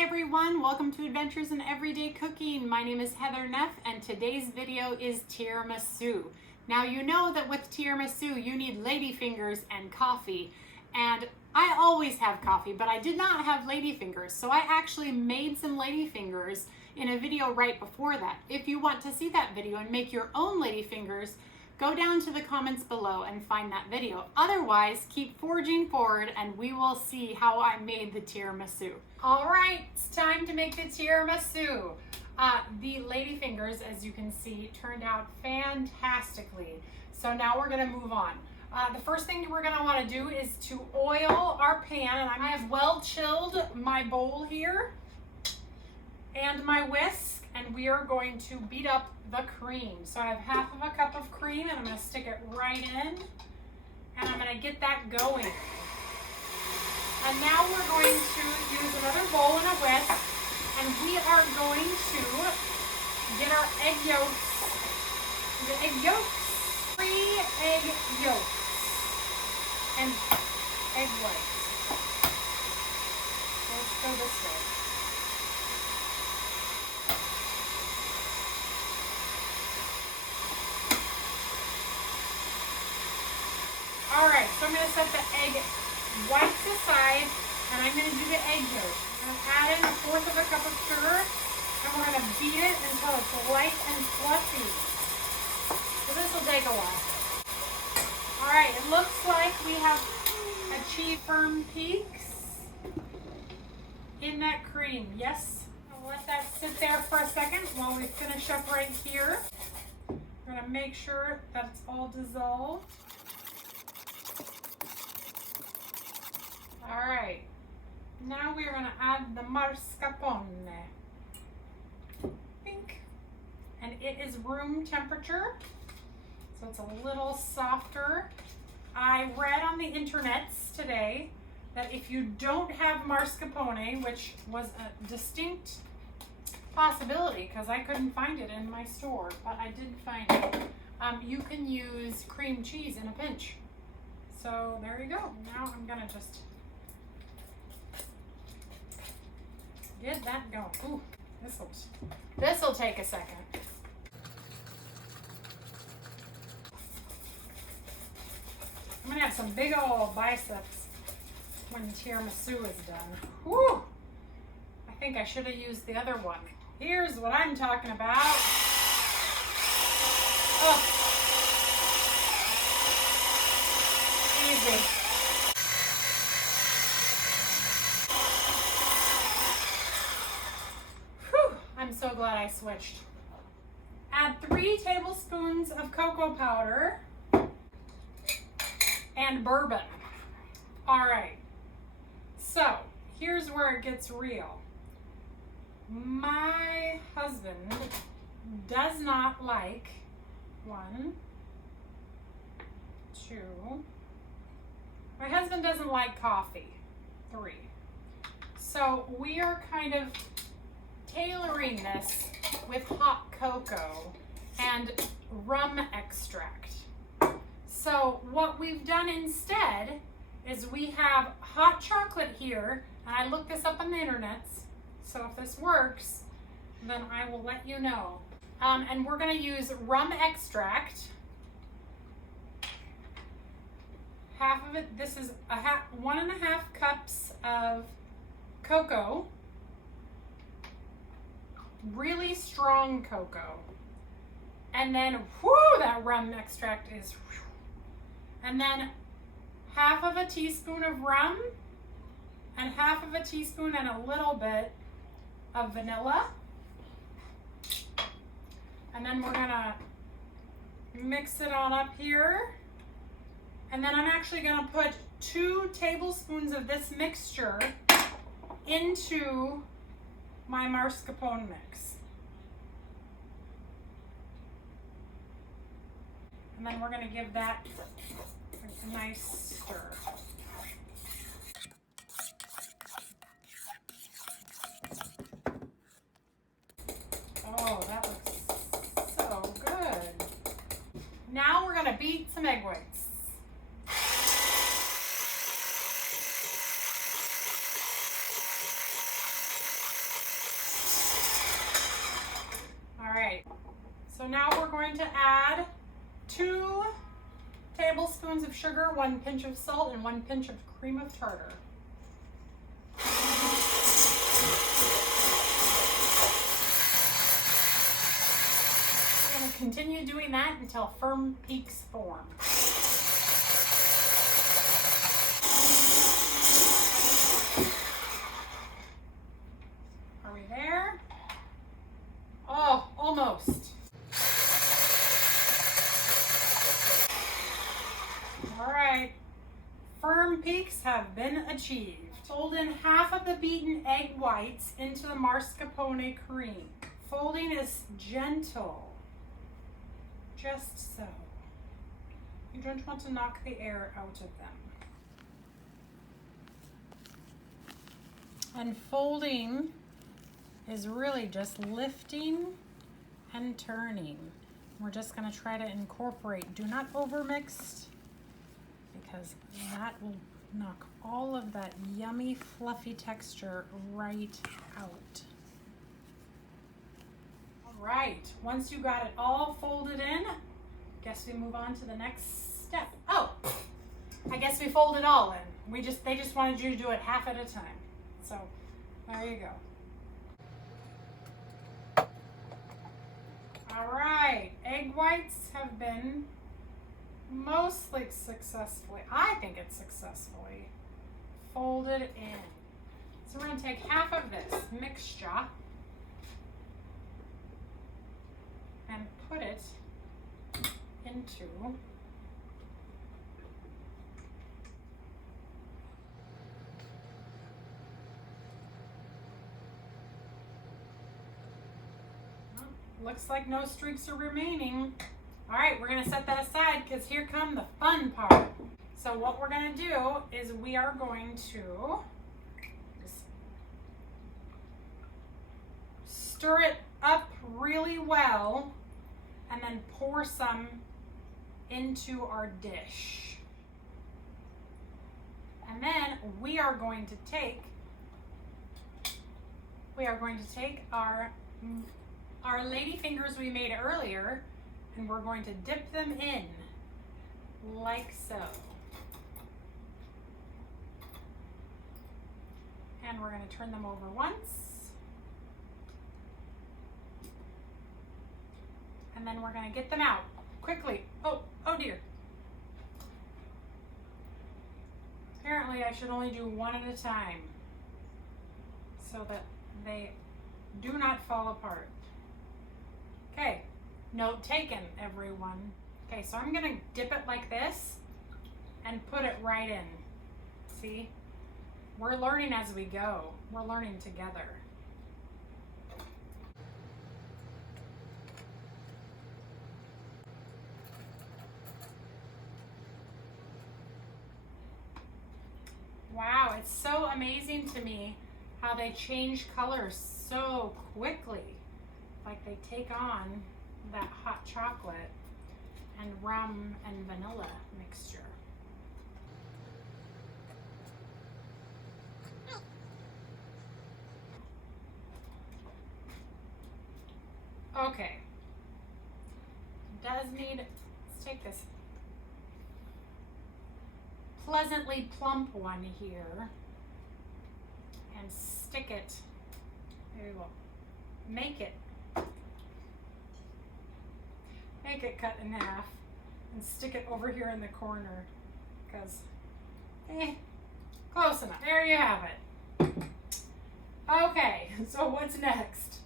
Hi everyone, welcome to Adventures in Everyday Cooking. My name is Heather Neff and today's video is tiramisu. Now you know that with tiramisu you need ladyfingers and coffee, and I always have coffee, but I did not have ladyfingers, so I actually made some ladyfingers in a video right before that. If you want to see that video and make your own ladyfingers, go down to the comments below and find that video. Otherwise, keep forging forward and we will see how I made the tiramisu. All right, it's time to make the tiramisu. The ladyfingers, as you can see, turned out fantastically. So now we're gonna move on. The first thing we're gonna wanna do is to oil our pan, and I have well chilled my bowl here and my whisk, and we are going to beat up the cream. So I have half of a cup of cream and I'm gonna stick it right in and I'm gonna get that going. And now we're going to use another bowl and a whisk, and we are going to get our egg yolks, the egg yolks, 3 egg yolks and egg whites. Let's go this way. All right, so I'm going to set the egg whites aside, and I'm going to do the egg yolk. I'm going to add in 1/4 of a cup of sugar, and we're going to beat it until it's light and fluffy. So this will take a while. All right, it looks like we have achieved firm peaks in that cream. Yes, I'll let that sit there for a second while we finish up right here. We're going to make sure that it's all dissolved. All right, now we're gonna add the mascarpone. Pink. And it is room temperature, so it's a little softer. I read on the internets today that if you don't have mascarpone, which was a distinct possibility because I couldn't find it in my store, but I did find it, you can use cream cheese in a pinch. So there you go. Now I'm gonna just get that going. Ooh, this'll take a second. I'm gonna have some big old biceps when tiramisu is done. Whew! I think I should have used the other one. Here's what I'm talking about. Oh, easy. I'm so glad I switched. Add 3 tablespoons of cocoa powder and bourbon. All right, so here's where it gets real. My husband does not like 1, 2. My husband doesn't like coffee, 3. So we are kind of tailoring this with hot cocoa and rum extract. So what we've done instead is we have hot chocolate here, and I looked this up on the internet, so if this works, then I will let you know. And we're going to use rum extract. Half of it, this is 1.5 cups of cocoa. Really strong cocoa, and then whoo, that rum extract is whew. And then 1/2 of a teaspoon of rum and 1/2 of a teaspoon and a little bit of vanilla, and then we're gonna mix it on up here, and then I'm actually gonna put 2 tablespoons of this mixture into my mascarpone mix. And then we're going to give that a nice stir. Oh, that looks so good. Now we're going to beat some egg whites. going to add 2 tablespoons of sugar, 1 pinch of salt, and 1 pinch of cream of tartar. We're going to continue doing that until firm peaks form. Are we there? Oh, almost. All right, firm peaks have been achieved. Fold in half of the beaten egg whites into the mascarpone cream. Folding is gentle, just so. You don't want to knock the air out of them. And folding is really just lifting and turning. We're just going to try to incorporate. Do not overmix, because that will knock all of that yummy, fluffy texture right out. All right, once you got it all folded in, guess we move on to the next step. Oh, I guess we fold it all in. They just wanted you to do it half at a time. So there you go. All right, egg whites have been mostly successfully, I think it's successfully, folded in. So we're going to take half of this mixture and put it into looks like no streaks are remaining. All right, we're gonna set that aside because here come the fun part. So what we're gonna do is we are going to just stir it up really well and then pour some into our dish. And then we are going to take our lady fingers we made earlier, and we're going to dip them in like so. And we're going to turn them over once. And then we're going to get them out quickly. Oh dear. Apparently I should only do one at a time so that they do not fall apart. Okay, note taken, everyone. Okay, so I'm gonna dip it like this and put it right in. See? We're learning as we go. We're learning together. Wow, it's so amazing to me how they change colors so quickly. Like they take on that hot chocolate and rum and vanilla mixture. Okay. Does need, let's take this pleasantly plump one here and stick it, there you go, make it cut in half and stick it over here in the corner because, close enough. There you have it. Okay, so what's next?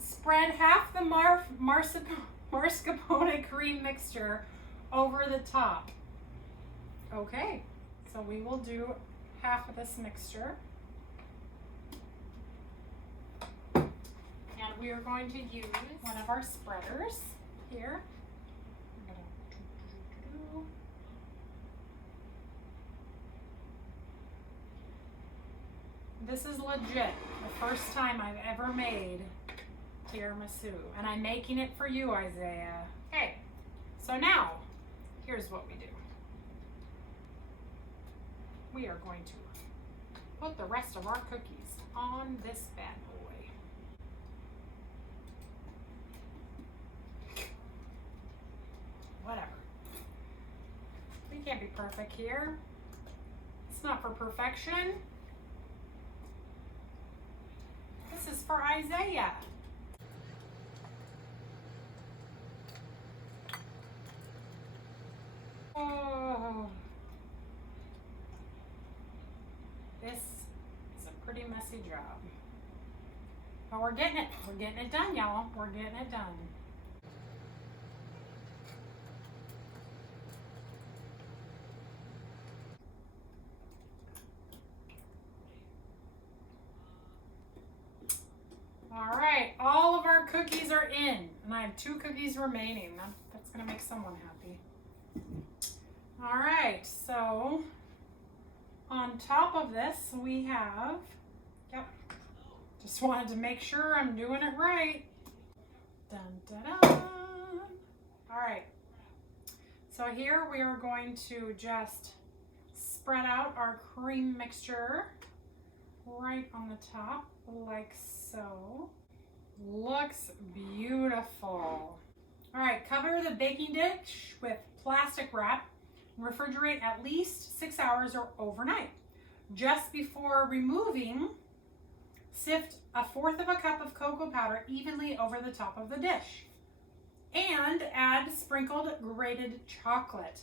Spread half the mascarpone cream mixture over the top. Okay, so we will do half of this mixture. And we are going to use one of our spreaders here. This is legit the first time I've ever made tiramisu, and I'm making it for you, Isaiah. Okay, so now here's what we do. We are going to put the rest of our cookies on this bad boy. whatever. We can't be perfect here. It's not for perfection. This is for Isaiah. Oh. This is a pretty messy job. But we're getting it. We're getting it done, y'all. We're getting it done. All right, all of our cookies are in, and I have 2 cookies remaining. That's gonna make someone happy. All right, so on top of this, we have, just wanted to make sure I'm doing it right. Dun, dun, dun. All right, so here we are going to just spread out our cream mixture right on the top, like so. Looks beautiful. All right, cover the baking dish with plastic wrap. Refrigerate at least 6 hours or overnight. Just before removing, sift 1/4 cup of cocoa powder evenly over the top of the dish. And add sprinkled grated chocolate.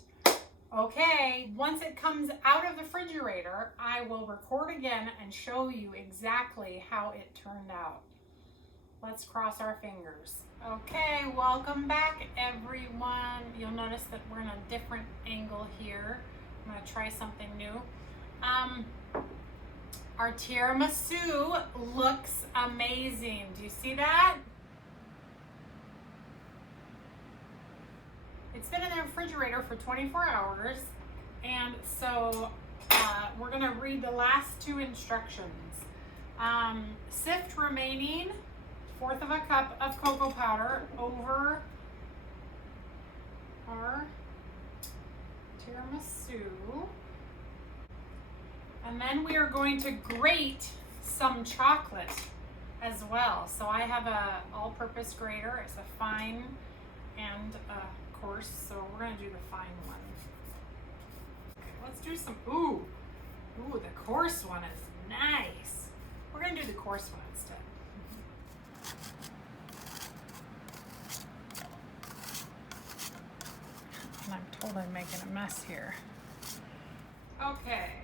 Okay, once it comes out of the refrigerator, I will record again and show you exactly how it turned out. Let's cross our fingers. Okay, welcome back everyone. You'll notice that we're in a different angle here. I'm gonna try something new. Our tiramisu looks amazing. Do you see that? It's been in the refrigerator for 24 hours, and so we're gonna read the last 2 instructions. Sift remaining 1/4 cup of cocoa powder over our tiramisu. And then we are going to grate some chocolate as well. So I have a all-purpose grater. It's a fine and a coarse, so we're gonna do the fine one. Okay, let's do some, ooh, the coarse one is nice. We're gonna do the coarse one instead. And I'm totally making a mess here. Okay.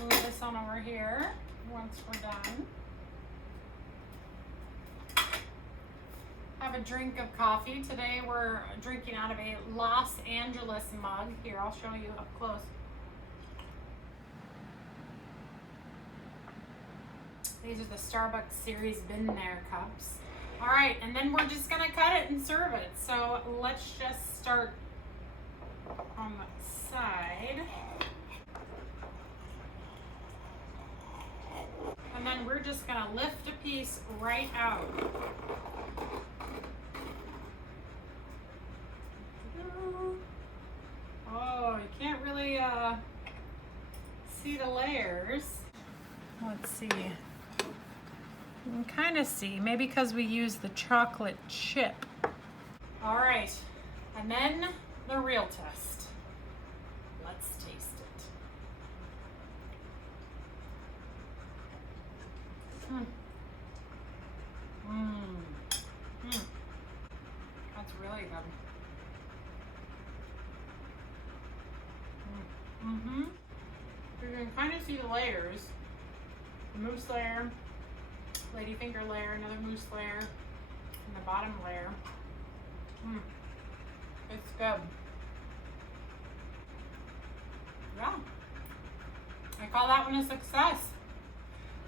Move this on over here once we're done. Have a drink of coffee. Today we're drinking out of a Los Angeles mug. Here, I'll show you up close. These are the Starbucks series Been There cups. All right, and then we're just gonna cut it and serve it. So let's just start on the side. And then we're just gonna lift a piece right out. Oh, you can't really see the layers. Let's see. You can kind of see, maybe because we use the chocolate chip. All right, and then the real test. Let's taste it. That's really good. You can kind of see the layers. The mousse layer, ladyfinger layer, another mousse layer, and the bottom layer. It's good. Yeah. I call that one a success.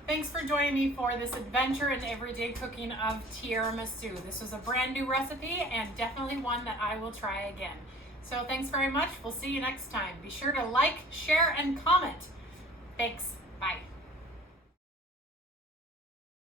Thanks for joining me for this adventure in everyday cooking of tiramisu. This was a brand new recipe and definitely one that I will try again. So thanks very much. We'll see you next time. Be sure to like, share, and comment. Thanks. Bye.